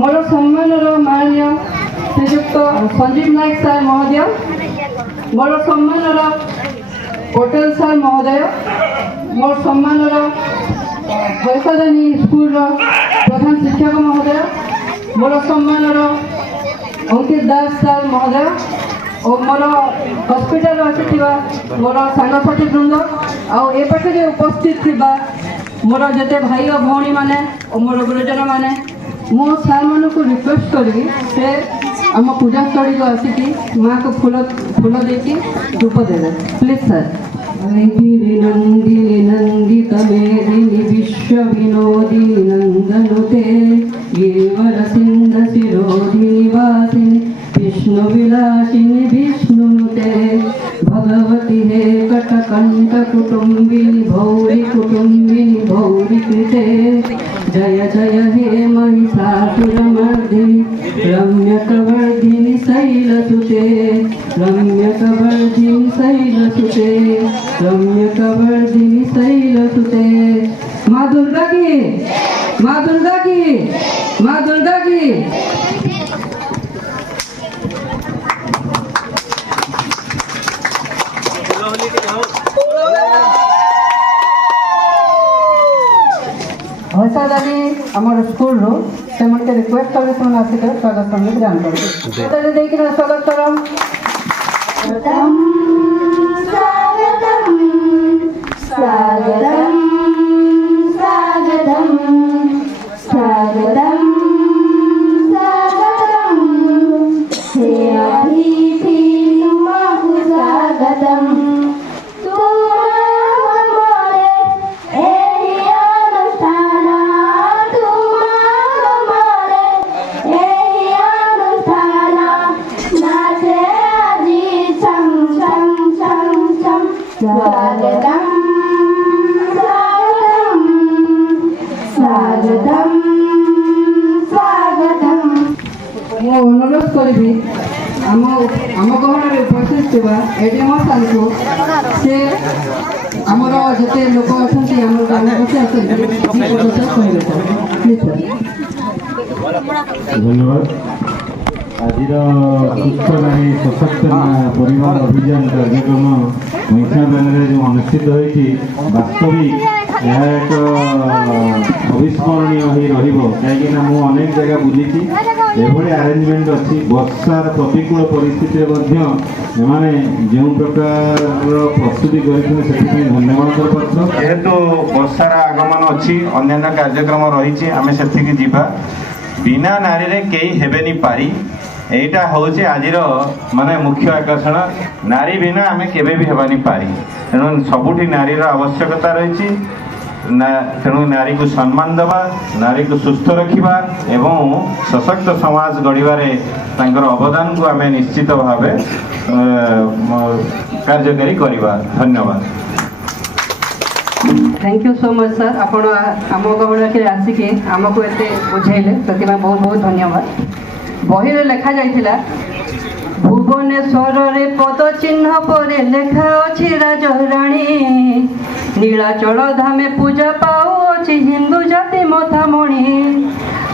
मोर सम्मान माननीय श्रीयुक्त संजीव नायक सार महोदय, मोर सम्मान पटेल सार महोदय, मोर सम्मान वैशाली स्कूल प्रधान शिक्षक महोदय, मोर सम्मान अंकित दास सार महोदय और मोर हॉस्पिटल आसीथिबा मोर सांगसाथी वृंद आउ पाखे उपस्थित थिबा मोर जते भाई और भौणी माने और मोर गुरुजन माने मो सार मान को रिक्वेस्ट करी से आम पूजा स्थली को आसिकी माँ को फूल फूल देकी धूप देवे प्लीज सर। गिरि नंदिनी नंदित मेदिनी विश्व विनोदिनी नंदनुते गिरिवर सिंध शिरोधिनी वासिनी विष्णु विलासिनी विष्णुनुते भगवती हे कटकंठ कुटुंबिनी भौरी कृते जय जय हे महिषासुरमर्दिनी रम्यकवर्धिनी शैलसुते रम्यकवर्धिनी शैलसुते रम्यकवर्धिनी शैलसुते। माँ दुर्गा की, माँ दुर्गा की, माँ दुर्गा की। वैशाली आमर स्कूल रो से के रिक्वेस्ट कर आसिक स्वागत संगीत गान कर स्वागत कर। स्वागतम स्वागतम स्वागतम स्वागतम हे अतिथि तुमको स्वागतम स्वागतम स्वागतम स्वागतम। मु अनुरोध करी आम गहन उपस्थित थिबा एडीएम सार को से आमर जिते लोक अच्छा धन्यवाद। आज सुस्थ नारी सशक्त परिवार अभियान कार्यक्रम महिषा बैनर जो अनुष्ठित होती वास्तविक यह एक अविस्मरणीय कहीं अनेक जगह बुली एभली आरेंजमेंट अच्छी वर्षार प्रतिकूल परिस्थिति एमाने जो प्रकार प्रस्तुति करते धन्यवाद पात्र। जेहेतु वर्षार आगमन अच्छी अन्य कार्यक्रम रही आम से बिना नारी रे कई हेबेनी पारी एटा होचे आजिर माने मुख्य आकर्षण। नारी बिना आमे केबे भी हेबानी पारी तेणु सबुठी नारीर आवश्यकता रही तेणु नारी को सम्मान देवा नारी को सुस्थ रखा एवं सशक्त समाज गढ़वे तांकर अवदान को आमे निश्चित भाव कार्यकारी करवा। धन्यवाद। Thank you so much sir आपण आम गहन के आसिक आमको एत बुझेले से बहुत बहुत धन्यवाद। बही लेखा जाइथिला भुवनेश्वर रे पद चिन्ह पर लेखा अछि राजराणी नीलाचल धामे पूजा पाओ अछि हिंदू जाति मथामणि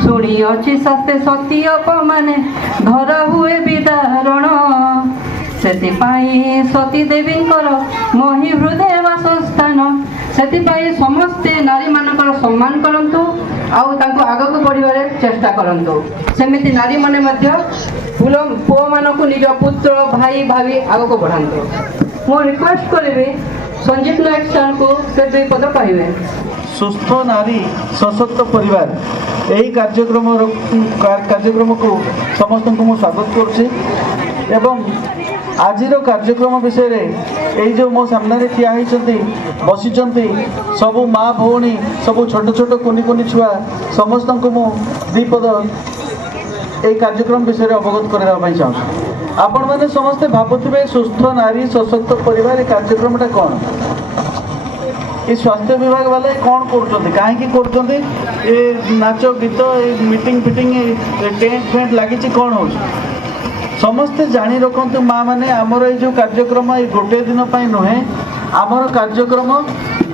शुणी अछि शास्त्रे सती अपमाने धरा हुए विदारण सेतिपाई सती देवींकर मही हृदय वासस्थान सेतिपाई समस्ते नारी मानकर सम्मान करंतु आउ तांको आगक बढ़िबारे चेष्टा करंतु सेमिति नारी माने मध्य पुओ मानकु निज पुत्र भाई भाभी आगक बढ़ांतु। मो रिक्वेस्ट करिबे संजीव नायक सर को से दुई पद कहिबे। सुस्थ नारी सशक्त परिवार यही कार्यक्रम को समस्त को स्वागत करुच्ची एवं आजिर कार्यक्रम विषय रे यही जो मो सामने ठिया बसी सबू माँ भौणी सबू छोट छोट कुनी कुनी छुआ समस्त को मु द्विपद यही कार्यक्रम विषय अवगत करने चाहूँ। आपण मैंने समस्ते भावुवे सुस्थ नारी सशक्त परिवार कार्यक्रमटा कौन ये स्वास्थ्य विभाग वाले कौन कर नाच गीत मीटिंग फिटिंग टेंट फेंट लगी कौन हो समस्ते जानी रखु माँ मैंने आमर ये कार्यक्रम ये गोटे दिन नुहे आमर कार्यक्रम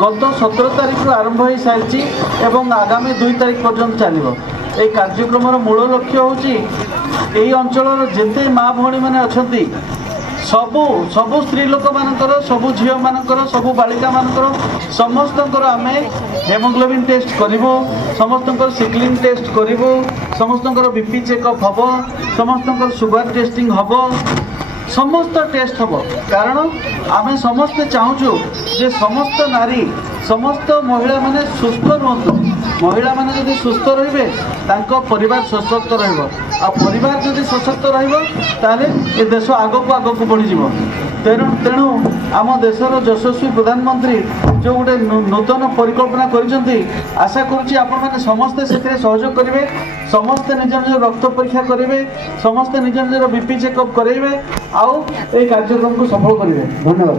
गत 17 तारीख आरंभ हो सारी एवं आगामी 2 तारीख पर्यंत चलो এই କାର୍ଯ୍ୟକ୍ରମର ମୂଳ ଲକ୍ଷ୍ୟ ହେଉଛି এই ଅଞ୍ଚଳର ଯେତେ ମା ଭଉଣୀମାନେ ଅଛନ୍ତି ସବୁ ସ୍ତ୍ରୀ ଲୋକମାନଙ୍କର ସବୁ ଝିଅମାନଙ୍କର ସବୁ ବାଳିକାମାନଙ୍କର ସମସ୍ତଙ୍କର ଆମେ ହେମୋଗ୍ଲୋବିନ୍ ଟେଷ୍ଟ କରିବୁ, ସମସ୍ତଙ୍କର ସିକ୍ଲିଂ ଟେଷ୍ଟ କରିବୁ, ସମସ୍ତଙ୍କର ବିପି ଚେକଅପ୍ ହେବ, ସମସ୍ତଙ୍କର ସୁଗାର ଟେଷ୍ଟିଂ ହେବ, ସମସ୍ତ ଟେଷ୍ଟ ହେବ। କାରଣ ଆମେ ସମସ୍ତେ ଚାହୁଁଛୁ ଯେ ସମସ୍ତ ନାରୀ ସମସ୍ତ ମହିଳାମାନେ ସୁସ୍ଥ ରୁହନ୍ତୁ। ମହିଳାମାନେ ଯଦି ସୁସ୍ଥ ରହିବେ ତାଙ୍କ ପରିବାର ସଶକ୍ତ ରହିବ, ଆଉ ପରିବାର ଯଦି ସଶକ୍ତ ରହିବ ତାହେଲେ ଏ ଦେଶ ଆଗକୁ ବଢ଼ିଯିବ। ତେଣୁ ଆମ ଦେଶର ଯଶସ୍ୱୀ ପ୍ରଧାନମନ୍ତ୍ରୀ ଯେଉଁ ଗୋଟେ ନୂତନ ପରିକଳ୍ପନା କରିଛନ୍ତି, ଆଶା କରୁଛି ଆପଣମାନେ ସମସ୍ତେ ସେଥିରେ ସହଯୋଗ କରିବେ, ସମସ୍ତେ ନିଜ ନିଜ ରକ୍ତ ପରୀକ୍ଷା କରିବେ, ସମସ୍ତେ ନିଜ ନିଜର ବିପି ଚେକଅପ୍ କରାଇବେ, ଆଉ এই କାର୍ଯ୍ୟକ୍ରମକୁ ସଫଳ କରିବେ। ଧନ୍ୟବାଦ।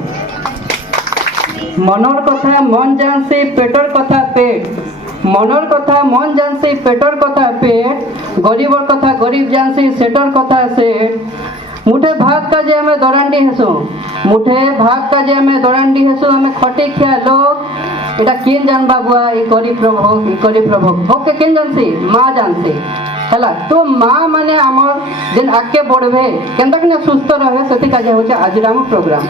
মনৰ কথা মন জানছে, পেটৰ কথা পেট। মনৰ কথা মন জানছে, পেটৰ কথা পেট। গরিবর কথা গরিব জানছে, সেটর কথা সেট। মুঠে ভাত কাজে আমি দরান্ডি হেসু, মুঠে ভাত কাজে আমি দরান্ডি হেসু। আমি খটি খিয়া লোক, এটা কেন জানবা বুয়া? ই গরিব প্রভোগ ভোগকে কেন জানছি? মা জানছে ହେଲା। তো মা মানে আমার যেন আগে বড়বে কেনতা কিনা সুস্থ রহে, সেটি কাজে হচ্ছে আজর আমার প্রোগ্রাম।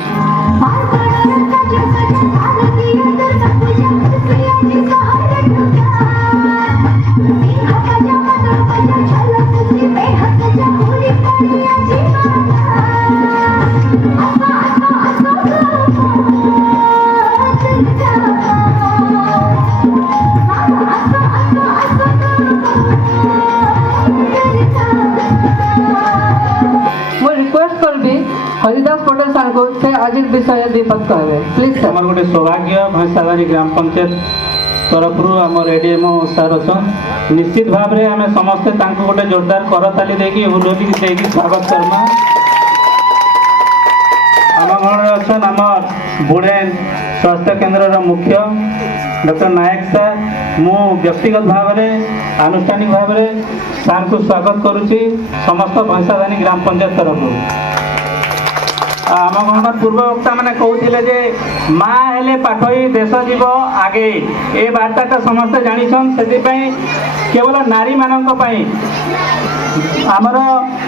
हरिदास पटेल सर को से आज विषय दीपक कहबे प्लीज सर। हमर गोटे सौभाग्य भैंसादानी ग्राम पंचायत तरफ आमर एडीएमओ सर अच्छा निश्चित भाव में आम समस्ते गोटे जोरदार करताली देकी हुलुली देकी स्वागत करमा। आम घर अच्छा आमर बुढ़ेन स्वास्थ्य केन्द्र मुख्य डॉक्टर नायक सर, मु व्यक्तिगत भाव में आनुष्ठानिक भाव में सर को स्वागत करुच्ची समस्त भैंसादानी ग्राम पंचायत तरफ। आम घर पूर्व वक्ता मैंने कहते जे माँ हेले पाठई देश जीव आगे, ए बार्ता समस्ते जानिछन। से केवल नारी मानक आमर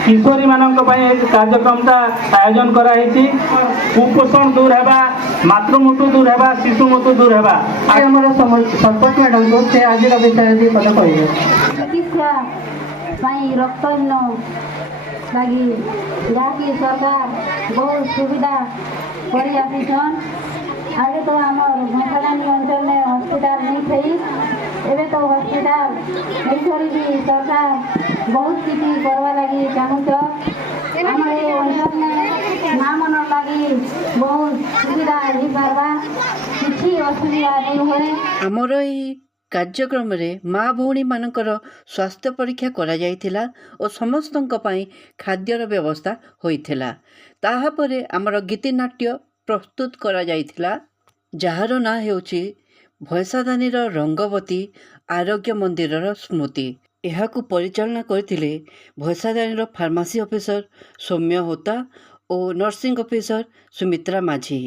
किशोरी मानक कार्यक्रमटा आयोजन कराई। कुपोषण दूर है, मातृमृत्यु दूर है, शिशु मृत्यु दूर है। आमर सरपंच मैडम को से आज विषय दी पद कहिए। चिकित्सा रक्तहीन लगी जहाँकि सरकार बहुत सुविधा कर आसीछन। आगे तो आमर भैंसादानी अंचल में हॉस्पिटल नहीं थी, एवं तो हॉस्पिटल नहीं भी सरकार बहुत किसी करवा लगी चाहूच। आमर ये अंचल में ना मन लगी बहुत सुविधा हो पार्बा, किसी असुविधा नहीं हुए। आमर कार्यक्रम रे माँ भौणी मानकर स्वास्थ्य परीक्षा करा जायथिला और समस्तंक पई खाद्यर व्यवस्था होइथिला। ताहापरे आमर गीतिनाट्य प्रस्तुत करा जायथिला, जार ना हेउची भैंसादानीर रंगवती आरोग्य मंदिरर स्मृति। एहाकु परिचालना करथिले भैंसादानीर फार्मासी ऑफिसर सौम्य होता और नर्सिंग ऑफिसर सुमित्रा माझी।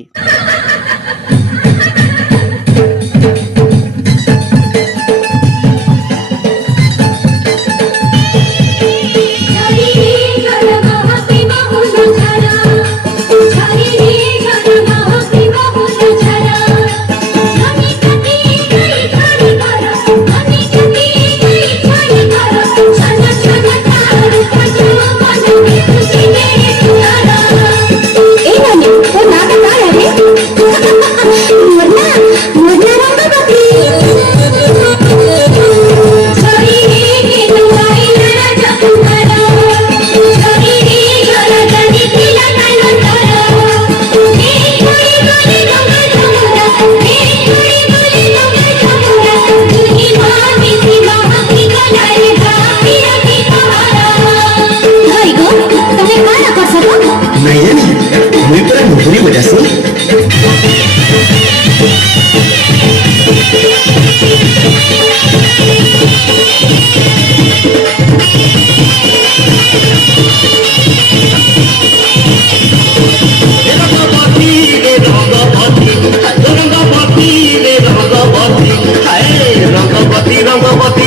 रंगवती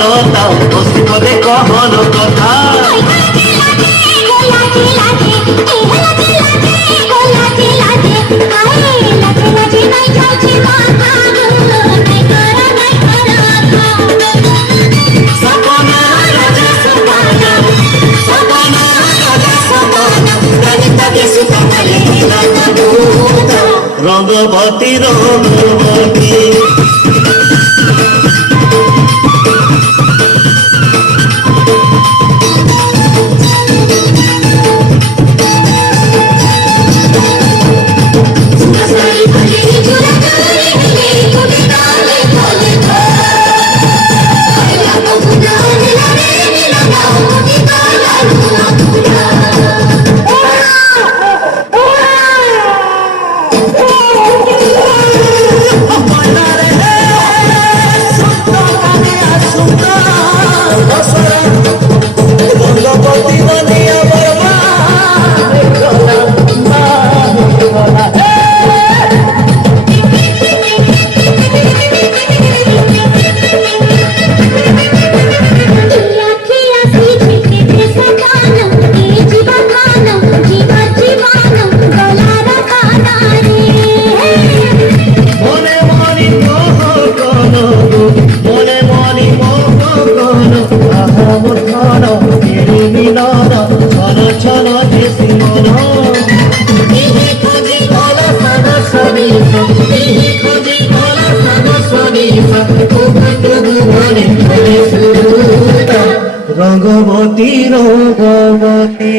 লতা বসিবলে কহন কথা রঙ্গবতী রঙ্গবতী রঙ্গবতী রঙ্গবতী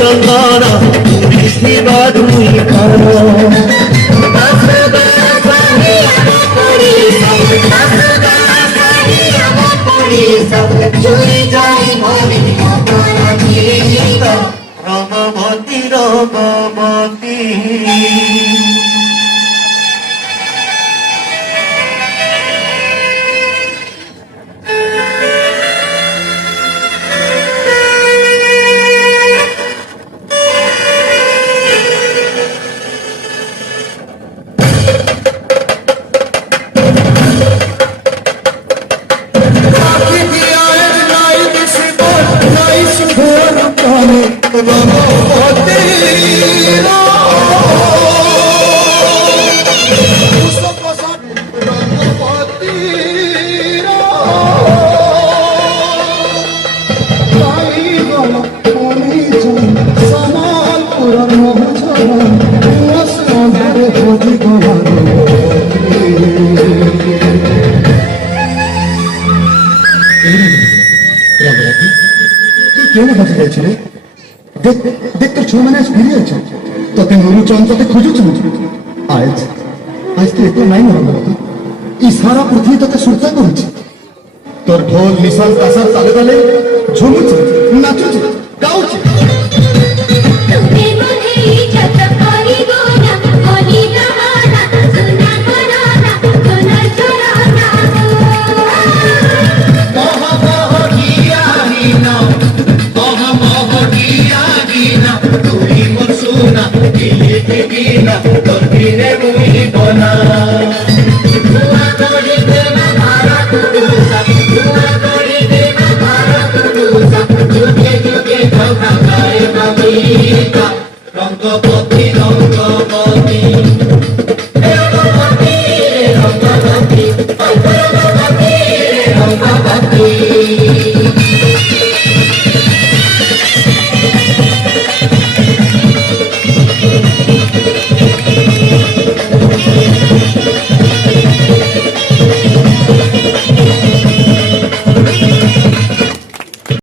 চন্দন দুই খান রঙ্গবতী রঙ্গবতী দেখ তোর ছ মানে আজ ফিরে আছে তোতে মরুচন তোতে খুঁজুছন আজ আজ তো এত নাই রঙ্গবতী এই সারা পৃথিবী তোতে সুরতা করুছি তোর ঢোল নিশান তাসার তালে তালে ঝুমুছে নাচুছে গাউছে Rangga